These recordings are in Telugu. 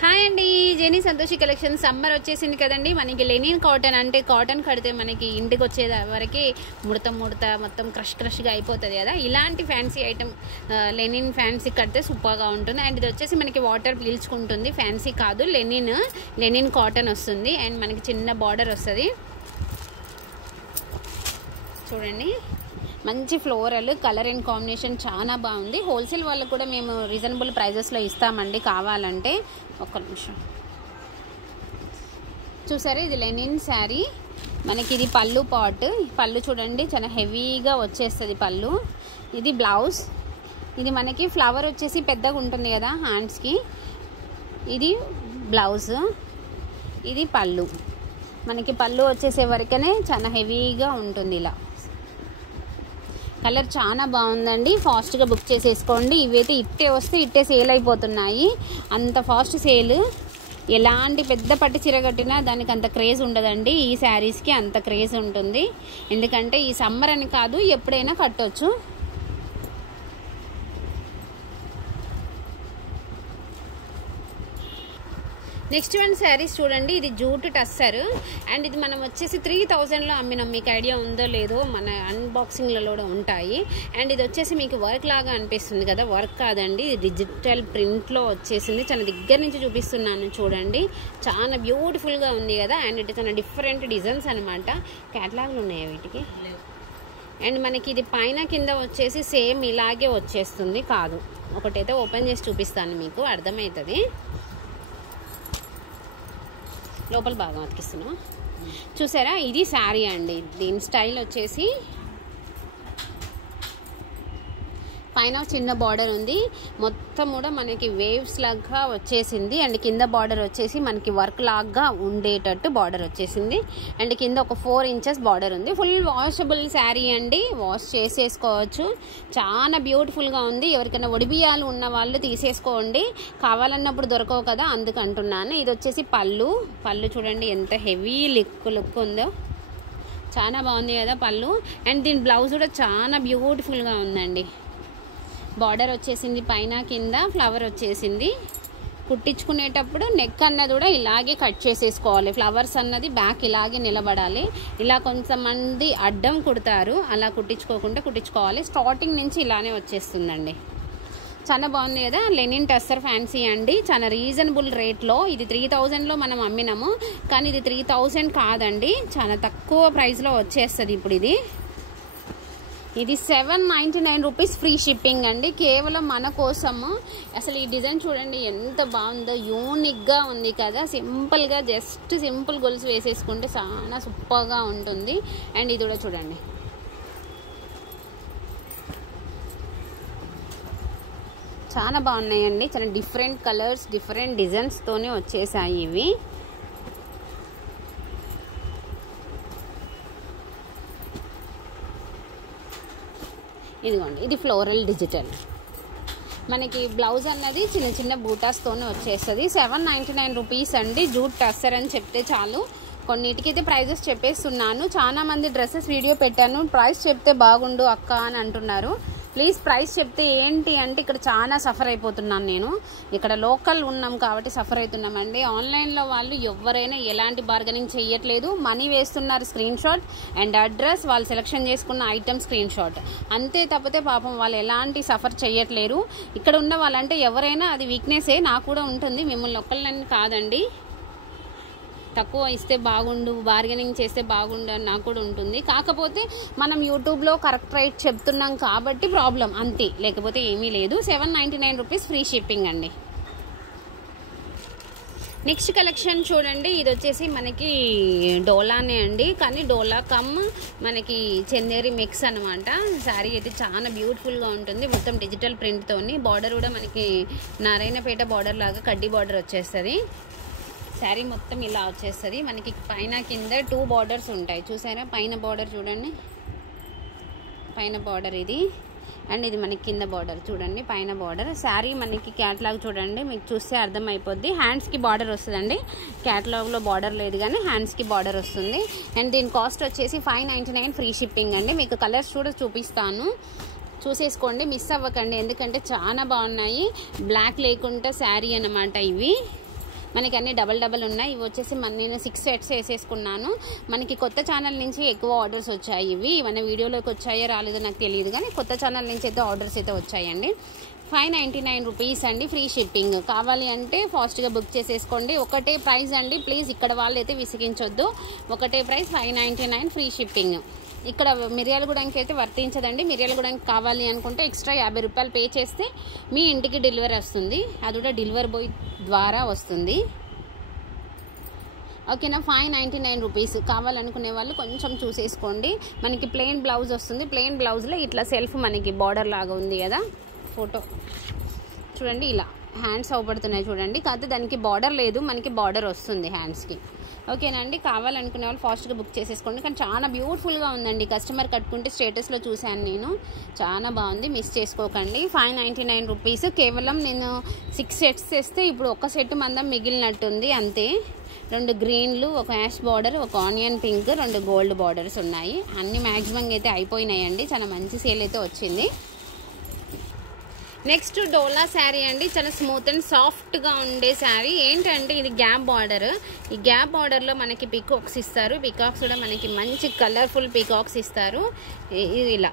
హాయ్ అండి, జెనీ సంతోషి కలెక్షన్. సమ్మర్ వచ్చేసింది కదండి. మనకి లెనిన్ కాటన్ అంటే కాటన్ కడితే మనకి ఇంటికి వచ్చే వరకు ముడత మొత్తం క్రష్గా అయిపోతుంది కదా. ఇలాంటి ఫ్యాన్సీ ఐటమ్ లెనిన్ ఫ్యాన్సీ కడితే సూపర్గా ఉంటుంది. అండ్ ఇది వచ్చేసి మనకి వాటర్ పీల్చుకుంటుంది. ఫ్యాన్సీ కాదు, లెనిన్ కాటన్ వస్తుంది. అండ్ మనకి చిన్న బార్డర్ వస్తుంది చూడండి. మంచి ఫ్లోరల్ కలర్ అండ్ కాంబినేషన్ చాలా బాగుంది. హోల్సేల్ వాళ్ళకు కూడా మేము రీజనబుల్ ప్రైజెస్లో ఇస్తామండి. కావాలంటే ఒక్క నిమిషం చూసారా, ఇది లెనిన్ శారీ. మనకి ఇది పళ్ళు పార్ట్. పళ్ళు చూడండి చాలా హెవీగా వచ్చేస్తుంది పళ్ళు. ఇది బ్లౌజ్. ఇది మనకి ఫ్లవర్ వచ్చేసి పెద్దగా ఉంటుంది కదా హ్యాండ్స్కి. ఇది బ్లౌజ్, ఇది పళ్ళు. మనకి పళ్ళు వచ్చేసే వరకనే చాలా హెవీగా ఉంటుంది. ఇలా కలర్ చాలా బాగుందండి. ఫాస్ట్గా బుక్ చేసేసుకోండి. ఇవైతే ఇట్టే వస్తే ఇట్టే సేల్ అయిపోతున్నాయి. అంత ఫాస్ట్ సేల్. ఎలాంటి పెద్ద పట్టు చీర కట్టినా దానికి అంత క్రేజ్ ఉండదండి. ఈ శారీస్కి అంత క్రేజ్ ఉంటుంది. ఎందుకంటే ఈ సమ్మర్ అని కాదు, ఎప్పుడైనా కట్టొచ్చు. నెక్స్ట్ వన్ శారీస్ చూడండి. ఇది జూట్ టస్సర్. అండ్ ఇది మనం వచ్చేసి 3000లో అమ్మినాం. మీకు ఐడియా ఉందో లేదో, మన అన్బాక్సింగ్లలో కూడా ఉంటాయి. అండ్ ఇది వచ్చేసి మీకు వర్క్ లాగా అనిపిస్తుంది కదా, వర్క్ కాదండి, ఇది డిజిటల్ ప్రింట్లో వచ్చేసింది. చాలా దగ్గర నుంచి చూపిస్తున్నాను చూడండి. చాలా బ్యూటిఫుల్గా ఉంది కదా. అండ్ ఇది చాలా డిఫరెంట్ డిజైన్స్ అనమాట. క్యాటలాగ్లు ఉన్నాయి వీటికి. అండ్ మనకి ఇది పైన కింద వచ్చేసి సేమ్ ఇలాగే వచ్చేస్తుంది. కాదు, ఒకటైతే ఓపెన్ చేసి చూపిస్తాను, మీకు అర్థమవుతుంది. లోపల బాగా అతికిస్తున్నా చూసారా. ఇది శారీ అండి. దీని స్టైల్ వచ్చేసి పైన చిన్న బార్డర్ ఉంది. మొత్తం కూడా మనకి వేవ్స్ లాగా వచ్చేసింది. అండ్ కింద బార్డర్ వచ్చేసి మనకి వర్క్ లాగా ఉండేటట్టు బార్డర్ వచ్చేసింది. అండ్ కింద ఒక 4 ఇంచెస్ బార్డర్ ఉంది. ఫుల్ వాషబుల్ శారీ అండి. వాష్ చేసేసుకోవచ్చు. చాలా బ్యూటిఫుల్గా ఉంది. ఎవరికైనా ఒడిబియాలు ఉన్న వాళ్ళు తీసేసుకోండి. కావాలన్నప్పుడు దొరకవు కదా, అందుకు అంటున్నాను. ఇది వచ్చేసి పళ్ళు. పళ్ళు చూడండి ఎంత హెవీ లుక్ ఉందో. చాలా బాగుంది కదా పళ్ళు. అండ్ దీని బ్లౌజ్ కూడా చాలా బ్యూటిఫుల్గా ఉందండి. బార్డర్ వచ్చేసింది, పైన కింద ఫ్లవర్ వచ్చేసింది. కుట్టించుకునేటప్పుడు నెక్ అన్నది కూడా ఇలాగే కట్ చేసేసుకోవాలి. ఫ్లవర్స్ అన్నది బ్యాక్ ఇలాగే నిలబడాలి. ఇలా కొంతమంది అడ్డం కుడతారు, అలా కుట్టించుకోవాలి. స్టార్టింగ్ నుంచి ఇలానే వచ్చేస్తుందండి. చాలా బాగుంది కదా. లెనిన్ టస్సర్ ఫ్యాన్సీ అండి. చాలా రీజనబుల్ రేట్లో. ఇది 3000లో మనం అమ్మినాము, కానీ ఇది 3000 కాదండి, చాలా తక్కువ ప్రైస్లో వచ్చేస్తుంది ఇప్పుడు. ఇది 799 రూపీస్ ఫ్రీ షిప్పింగ్ అండి, కేవలం మన కోసము. అసలు ఈ డిజైన్ చూడండి ఎంత బాగుందో, యూనిక్గా ఉంది కదా. సింపుల్గా జస్ట్ సింపుల్ గొలుసు వేసేసుకుంటే చాలా సూపర్గా ఉంటుంది. అండ్ ఇది కూడా చూడండి చాలా బాగున్నాయండి. చాలా డిఫరెంట్ కలర్స్, డిఫరెంట్ డిజైన్స్తోనే వచ్చేసాయి ఇవి. ఇదిగోండి, ఇది ఫ్లోరల్ డిజిటల్. మనకి బ్లౌజ్ అన్నది చిన్న చిన్న బూటాస్తోనే వచ్చేస్తుంది. 799 రూపీస్ అండి. జూట్ టస్సర్ అని చెప్తే చాలు. కొన్నిటికైతే ప్రైజెస్ చెప్పేస్తున్నాను. చాలా మంది డ్రెస్సెస్ వీడియో పెట్టాను, ప్రైస్ చెప్తే బాగుండు అక్క అని అంటున్నారు. ప్లీజ్ ప్రైస్ చెప్తే ఏంటి అంటే ఇక్కడ చాలా సఫర్ అయిపోతున్నాను నేను. ఇక్కడ లోకల్ ఉన్నాం కాబట్టి సఫర్ అవుతున్నామండి. ఆన్లైన్లో వాళ్ళు ఎవరైనా ఎలాంటి బార్గెనింగ్ చేయట్లేదు. మనీ వేస్తున్నారు, స్క్రీన్ షాట్ అండ్ అడ్రస్, వాళ్ళు సెలెక్షన్ చేసుకున్న ఐటమ్ స్క్రీన్ షాట్, అంతే తప్పితే పాపం వాళ్ళు ఎలాంటి సఫర్ చేయట్లేరు. ఇక్కడ ఉన్న వాళ్ళంటే ఎవరైనా అది వీక్నెసే, నాకు కూడా ఉంటుంది. మిమ్మల్ని ఒక్కళ్ళని కాదండి. తక్కువ ఇస్తే బాగుండు, బార్గెనింగ్ చేస్తే బాగుండు అని నాకు కూడా ఉంటుంది. కాకపోతే మనం యూట్యూబ్లో కరెక్ట్ రేట్ చెప్తున్నాం కాబట్టి ప్రాబ్లం అంతే, లేకపోతే ఏమీ లేదు. 799 రూపీస్ ఫ్రీ షిప్పింగ్ అండి. నెక్స్ట్ కలెక్షన్ చూడండి. ఇది వచ్చేసి మనకి డోలానే అండి, కానీ డోలా కమ్ మనకి చందేరి మిక్స్ అనమాట. శారీ అయితే చాలా బ్యూటిఫుల్గా ఉంటుంది. మొత్తం డిజిటల్ ప్రింట్తోని. బార్డర్ కూడా మనకి నారాయణపేట బార్డర్ లాగా కడ్డీ బార్డర్ వచ్చేస్తుంది. శారీ మొత్తం ఇలా వచ్చేస్తుంది. మనకి పైన కింద 2 బార్డర్స్ ఉంటాయి చూసారా. పైన బార్డర్ చూడండి, పైన బార్డర్ ఇది. అండ్ ఇది మనకి కింద బార్డర్ చూడండి, పైన బార్డర్. శారీ మనకి క్యాటలాగ్ చూడండి, మీకు చూస్తే అర్థమైపోద్ది. హ్యాండ్స్కి బార్డర్ వస్తుందండి. క్యాటలాగ్లో బార్డర్ లేదు కానీ హ్యాండ్స్కి బార్డర్ వస్తుంది. అండ్ దీని కాస్ట్ వచ్చేసి 599 ఫ్రీ షిప్పింగ్ అండి. మీకు కలర్స్ కూడా చూపిస్తాను, చూసేసుకోండి, మిస్ అవ్వకండి. ఎందుకంటే చాలా బాగున్నాయి. బ్లాక్ లేకుండా శారీ అన్నమాట ఇవి. మనకి అన్ని డబల్ డబల్ ఉన్నాయి. ఇవి వచ్చేసి నేను 6 సెట్స్ వేసేసుకున్నాను. మనకి కొత్త ఛానల్ నుంచి ఎక్కువ ఆర్డర్స్ వచ్చాయి. ఇవి మన వీడియోలోకి వచ్చాయో రాలేదో నాకు తెలియదు, కానీ కొత్త ఛానల్ నుంచి అయితే ఆర్డర్స్ అయితే వచ్చాయండి. 599 రూపీస్ అండి, ఫ్రీ షిప్పింగ్. కావాలి అంటే ఫాస్ట్గా బుక్ చేసేసుకోండి. ఒకటే ప్రైస్ అండి, ప్లీజ్ ఇక్కడ వాళ్ళు అయితే విసిగించొద్దు. ఒకటే ప్రైస్ 599 ఫ్రీ షిప్పింగ్. ఇక్కడ మిర్యాలగూడెంకి అయితే వర్తించదండి. మిర్యాలగూడెంకి కావాలి అనుకుంటే ఎక్స్ట్రా 50 రూపాయలు పే చేస్తే మీ ఇంటికి డెలివరీ వస్తుంది. అది కూడా డెలివరీ బాయ్ ద్వారా వస్తుంది. ఓకేనా, 599 రూపీస్. కావాలనుకునే వాళ్ళు కొంచెం చూసేసుకోండి. మనకి ప్లెయిన్ బ్లౌజ్ వస్తుంది. ప్లెయిన్ బ్లౌజ్లో ఇట్లా సెల్ఫ్ మనకి బార్డర్ లాగా ఉంది కదా, ఫోటో చూడండి, ఇలా హ్యాండ్స్ అవపడుతున్నాయి చూడండి. కాకపోతే దానికి బార్డర్ లేదు, మనకి బార్డర్ వస్తుంది హ్యాండ్స్కి. ఓకేనండి, కావాలనుకునే వాళ్ళు ఫాస్ట్గా బుక్ చేసేసుకోండి. కానీ చాలా బ్యూటిఫుల్గా ఉందండి. కస్టమర్ కట్టుకుంటే స్టేటస్లో చూశాను నేను, చాలా బాగుంది, మిస్ చేసుకోకండి. 599 రూపీస్. కేవలం నేను 6 సెట్స్ తెస్తే ఇప్పుడు ఒక సెట్ మందం మిగిలినట్టుంది అంతే. 2 గ్రీన్లు, ఒక యాష్ బార్డర్, ఒక ఆనియన్ పింక్, 2 గోల్డ్ బార్డర్స్ ఉన్నాయి. అన్ని మ్యాక్సిమం అయితే అయిపోయినాయండి. చాలా మంచి సేల్ అయితే వచ్చింది. నెక్స్ట్ డోలా శారీ అండి, చాలా స్మూత్ అండ్ సాఫ్ట్గా ఉండే శారీ. ఏంటంటే ఇది గ్యాప్ బార్డర్. ఈ గ్యాప్ బార్డర్లో మనకి పికాక్స్ ఇస్తారు. పికాక్స్ కూడా మనకి మంచి కలర్ఫుల్ పికాక్స్ ఇస్తారు. ఇది ఇలా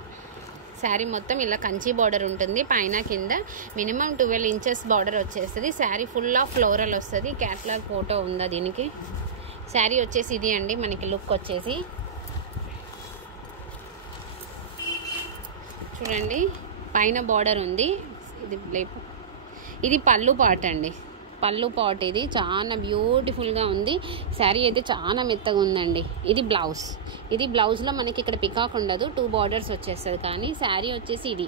శారీ మొత్తం ఇలా కంచి బార్డర్ ఉంటుంది. పైన కింద మినిమం 12 ఇంచెస్ బార్డర్ వచ్చేస్తుంది. శారీ ఫుల్ ఆఫ్ ఫ్లోరల్ వస్తుంది. క్యాట్లాగ్ ఫోటో ఉందా దీనికి. శారీ వచ్చేసి ఇది అండి, మనకి లుక్ వచ్చేసి చూడండి, పైన బార్డర్ ఉంది. ఇది పళ్ళు పార్ట్ అండి, పళ్ళు పార్ట్. ఇది చాలా బ్యూటిఫుల్గా ఉంది. శారీ అయితే చాలా మెత్తగా ఉందండి. ఇది బ్లౌజ్. ఇది బ్లౌజ్లో మనకి ఇక్కడ పికాక్ ఉండదు, 2 బార్డర్స్ వచ్చేస్తుంది. కానీ శారీ వచ్చేసి ఇది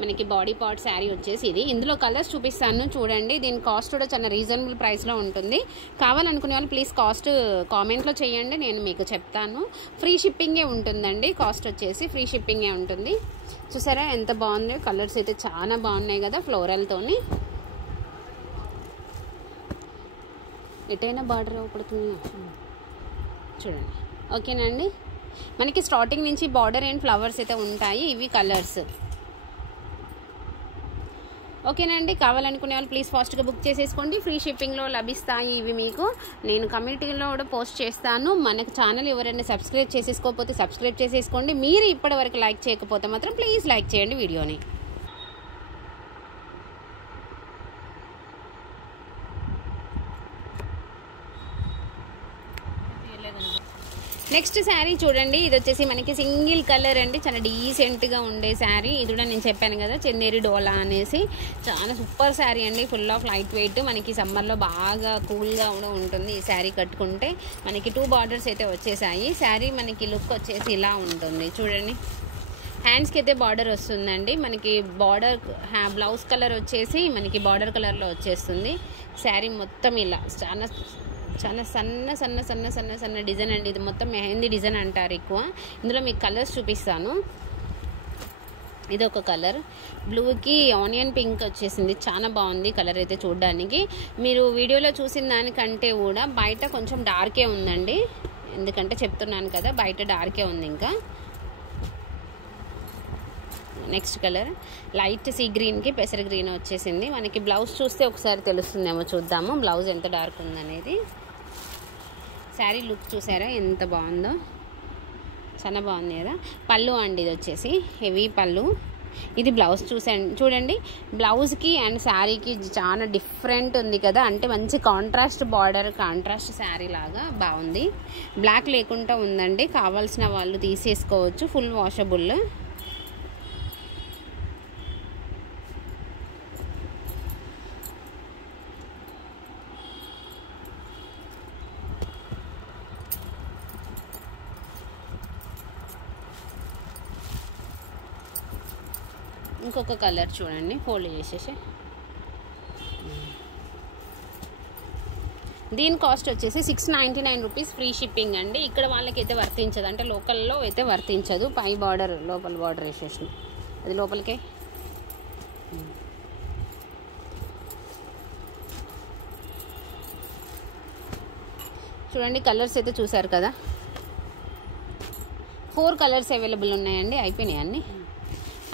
మనకి బాడీ పార్ట్. శారీ వచ్చేసి ఇది. ఇందులో కలర్స్ చూపిస్తాను చూడండి. దీని కాస్ట్ కూడా చాలా రీజనబుల్ ప్రైస్లో ఉంటుంది. కావాలనుకునే వాళ్ళు ప్లీజ్ కాస్ట్ కామెంట్లో చేయండి, నేను మీకు చెప్తాను. ఫ్రీ షిప్పింగే ఉంటుందండి. కాస్ట్ వచ్చేసి ఫ్రీ షిప్పింగే ఉంటుంది. చూసారా ఎంత బాగుంది, కలర్స్ అయితే చాలా బాగున్నాయి కదా ఫ్లోరల్తోని. ఎటైనా బార్డర్ పడుతుంది చూడండి. ఓకేనండి, మనకి స్టార్టింగ్ నుంచి బార్డర్ అండ్ ఫ్లవర్స్ అయితే ఉంటాయి. ఇవి కలర్స్. ఓకేనండి, కావాలనుకునే వాళ్ళు ప్లీజ్ ఫాస్ట్గా బుక్ చేసేసుకోండి. ఫ్రీ షిప్పింగ్లో లభిస్తాయి ఇవి మీకు. నేను కమ్యూనిటీలో కూడా పోస్ట్ చేస్తాను. మనకు ఛానల్ ఎవరైనా సబ్స్క్రైబ్ చేసేసుకోకపోతే సబ్స్క్రైబ్ చేసేసుకోండి. మీరు ఇప్పటివరకు లైక్ చేయకపోతే మాత్రం ప్లీజ్ లైక్ చేయండి వీడియోని. నెక్స్ట్ శారీ చూడండి, ఇది వచ్చేసి మనకి సింగిల్ కలర్ అండి, చాలా డీసెంట్గా ఉండే శారీ. ఇది కూడా నేను చెప్పాను కదా చందేరి డోలా అనేసి. చాలా సూపర్ శారీ అండి, ఫుల్ ఆఫ్ లైట్ వెయిట్. మనకి సమ్మర్లో బాగా కూల్గా కూడా ఉంటుంది ఈ శారీ కట్టుకుంటే. మనకి 2 బార్డర్స్ అయితే వచ్చేసాయి. శారీ మనకి లుక్ వచ్చేసి ఇలా ఉంటుంది చూడండి. హ్యాండ్స్కి అయితే బార్డర్ వస్తుందండి. మనకి బార్డర్ బ్లౌజ్ కలర్ వచ్చేసి మనకి బార్డర్ కలర్లో వచ్చేస్తుంది. శారీ మొత్తం ఇలా చాలా చాలా సన్న సన్న సన్న సన్న సన్న డిజైన్ అండి. ఇది మొత్తం మెహందీ డిజైన్ అంటారు ఎక్కువ. ఇందులో మీకు కలర్స్ చూపిస్తాను. ఇది ఒక కలర్, బ్లూకి ఆనియన్ పింక్ వచ్చేసింది. చాలా బాగుంది కలర్ అయితే చూడడానికి. మీరు వీడియోలో చూసిన దానికంటే కూడా బయట కొంచెం డార్కే ఉందండి, ఎందుకంటే చెప్తున్నాను కదా బయట డార్కే ఉంది. ఇంకా నెక్స్ట్ కలర్ లైట్ సీ గ్రీన్కి పెసర గ్రీన్ వచ్చేసింది. మనకి బ్లౌజ్ చూస్తే ఒకసారి తెలుస్తుందేమో, చూద్దాము బ్లౌజ్ ఎంత డార్క్ ఉందనేది. శారీ లుక్ చూసారా ఎంత బాగుందో, చాలా బాగుంది కదా. పళ్ళు అండి, ఇది వచ్చేసి హెవీ పళ్ళు. ఇది బ్లౌజ్ చూడండి. బ్లౌజ్కి అండ్ శారీకి చాలా డిఫరెంట్ ఉంది కదా, అంటే మంచి కాంట్రాస్ట్ బార్డర్, కాంట్రాస్ట్ శారీ లాగా బాగుంది. బ్లాక్ లేకుండా ఉందండి, కావాల్సిన వాళ్ళు తీసేసుకోవచ్చు. Full washable. ఇంకొక కలర్ చూడండి, ఫోల్డ్ చేసేసి. దీని కాస్ట్ వచ్చేసి 699 రూపీస్ ఫ్రీ షిప్పింగ్ అండి. ఇక్కడ వాళ్ళకైతే వర్తించదు, అంటే లోకల్లో అయితే వర్తించదు. పై బార్డర్ లోపల బార్డర్ వేసేసి అది లోపలికే. చూడండి కలర్స్ అయితే చూసారు కదా, 4 కలర్స్ అవైలబుల్ ఉన్నాయండి. అయిపోయినాయి అన్నీ.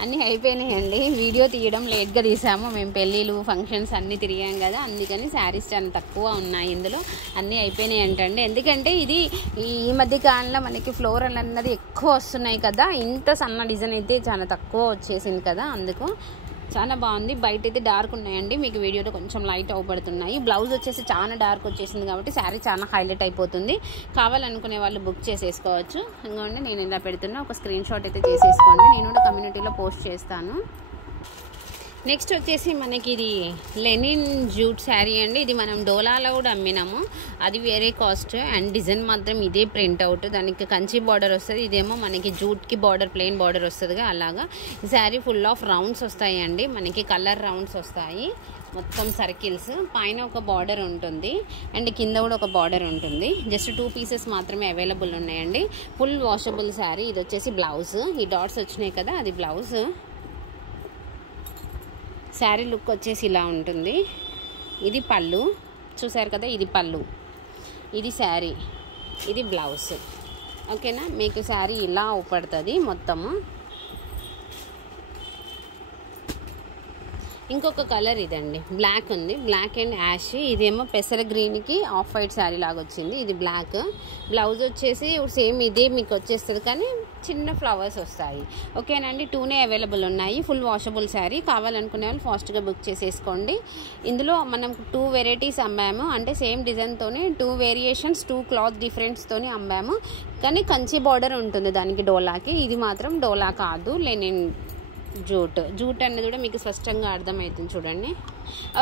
అన్నీ అయిపోయినాయండి. వీడియో తీయడం లేట్గా తీసాము, మేము పెళ్ళిళ్ళు ఫంక్షన్స్ అన్నీ తిరిగాం కదా, అందుకని శారీస్ చాలా తక్కువ ఉన్నాయి. ఇందులో అన్నీ అయిపోయినాయి అంటండి. ఎందుకంటే ఇది ఈ మధ్య కాలంలో మనకి ఫ్లోరల్ అన్నది ఎక్కువ వస్తున్నాయి కదా, ఇంత సన్న డిజైన్ అయితే చాలా తక్కువ వచ్చేసింది కదా, అందుకు చాలా బాగుంది. బయట అయితే డార్క్ ఉన్నాయండి, మీకు వీడియోలో కొంచెం లైట్ అవపడుతున్నాయి. బ్లౌజ్ వచ్చేసి చాలా డార్క్ వచ్చేసింది కాబట్టి శారీ చాలా హైలైట్ అయిపోతుంది. కావాలనుకునే వాళ్ళు బుక్ చేసేసుకోవచ్చు. ఇంకోండి నేను ఇలా పెడుతున్నా, ఒక స్క్రీన్ షాట్ అయితే చేసేసుకోండి, నేను కూడా కమ్యూనిటీలో పోస్ట్ చేస్తాను. నెక్స్ట్ వచ్చేసి మనకి ఇది లెనిన్ జూట్ శారీ అండి. ఇది మనం డోలాలో కూడా అమ్మినాము, అది వేరే కాస్ట్. అండ్ డిజైన్ మాత్రం ఇదే ప్రింట్ అవుట్, దానికి కంచి బార్డర్ వస్తుంది, ఇదేమో మనకి జూట్కి బార్డర్ ప్లెయిన్ బార్డర్ వస్తుందిగా అలాగా. ఈ శారీ ఫుల్ ఆఫ్ రౌండ్స్ వస్తాయండి, మనకి కలర్ రౌండ్స్ వస్తాయి, మొత్తం సర్కిల్స్. పైన ఒక బార్డర్ ఉంటుంది అండ్ కింద కూడా ఒక బార్డర్ ఉంటుంది. జస్ట్ 2 పీసెస్ మాత్రమే అవైలబుల్ ఉన్నాయండి. Full washable sari. ఇది వచ్చేసి బ్లౌజ్, ఈ డాట్స్ వచ్చినాయి కదా అది బ్లౌజ్. శారీ లుక్ వచ్చేసి ఇలా ఉంటుంది. ఇది పళ్ళు చూసారు కదా, ఇది పళ్ళు, ఇది శారీ, ఇది బ్లౌజ్. ఓకేనా, మీకు శారీ ఇలా అవుపడుతుంది మొత్తము. ఇంకొక కలర్ ఇదండి, బ్లాక్ ఉంది, బ్లాక్ అండ్ యాష్. ఇదేమో పెసర గ్రీన్కి ఆఫ్ వైట్ శారీ లాగా వచ్చింది, ఇది బ్లాక్. బ్లౌజ్ వచ్చేసి సేమ్ ఇదే మీకు వచ్చేస్తుంది కానీ చిన్న ఫ్లవర్స్ వస్తాయి. ఓకేనండి, 2నే అవైలబుల్ ఉన్నాయి. Full washable sari. కావాలనుకునే వాళ్ళు ఫాస్ట్గా బుక్ చేసేసుకోండి. ఇందులో మనం 2 వెరైటీస్ అమ్మాము, అంటే సేమ్ డిజైన్తోనే 2 వేరియేషన్స్, 2 క్లాత్ డిఫరెంట్స్తోని అమ్మాము. కానీ కంచి బార్డర్ ఉంటుంది దానికి డోలాకి, ఇది మాత్రం డోలా కాదు, లెనిన్ జూట్ అన్నది కూడా మీకు స్పష్టంగా అర్థమవుతుంది చూడండి.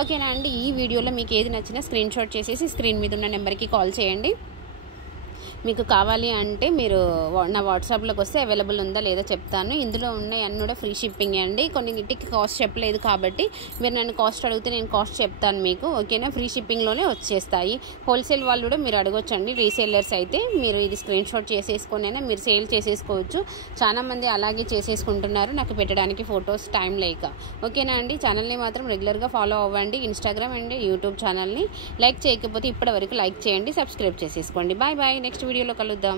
ఓకేనా అండి, ఈ వీడియోలో మీకు ఏది నచ్చినా స్క్రీన్ షాట్ చేసేసి స్క్రీన్ మీద ఉన్న నెంబర్కి కాల్ చేయండి. మీకు కావాలి అంటే మీరు నా వాట్సాప్లోకి వస్తే అవైలబుల్ ఉందా లేదా చెప్తాను. ఇందులో ఉన్నాయి అన్నీ కూడా ఫ్రీ షిప్పింగ్ అండి. కొన్నింటికి కాస్ట్ చెప్పలేదు కాబట్టి మీరు నన్ను కాస్ట్ అడిగితే నేను కాస్ట్ చెప్తాను మీకు. ఓకేనా, ఫ్రీ షిప్పింగ్లోనే వచ్చేస్తాయి. హోల్సేల్ వాళ్ళు కూడా మీరు అడగొచ్చండి, రీసేలర్స్ అయితే మీరు ఇది స్క్రీన్ షాట్ చేసేసుకొని అయినా మీరు సేల్ చేసేసుకోవచ్చు. చాలామంది అలాగే చేసేసుకుంటున్నారు, నాకు పెట్టడానికి ఫొటోస్ టైం లేక. ఓకేనా అండి, ఛానల్ని మాత్రం రెగ్యులర్గా ఫాలో అవ్వండి, ఇన్స్టాగ్రామ్ అండ్ యూట్యూబ్ ఛానల్ని. లైక్ చేయకపోతే ఇప్పటివరకు లైక్ చేయండి, సబ్స్క్రైబ్ చేసేసుకోండి. బాయ్ బాయ్, నెక్స్ట్ వీడియోలో కలుద్దాం.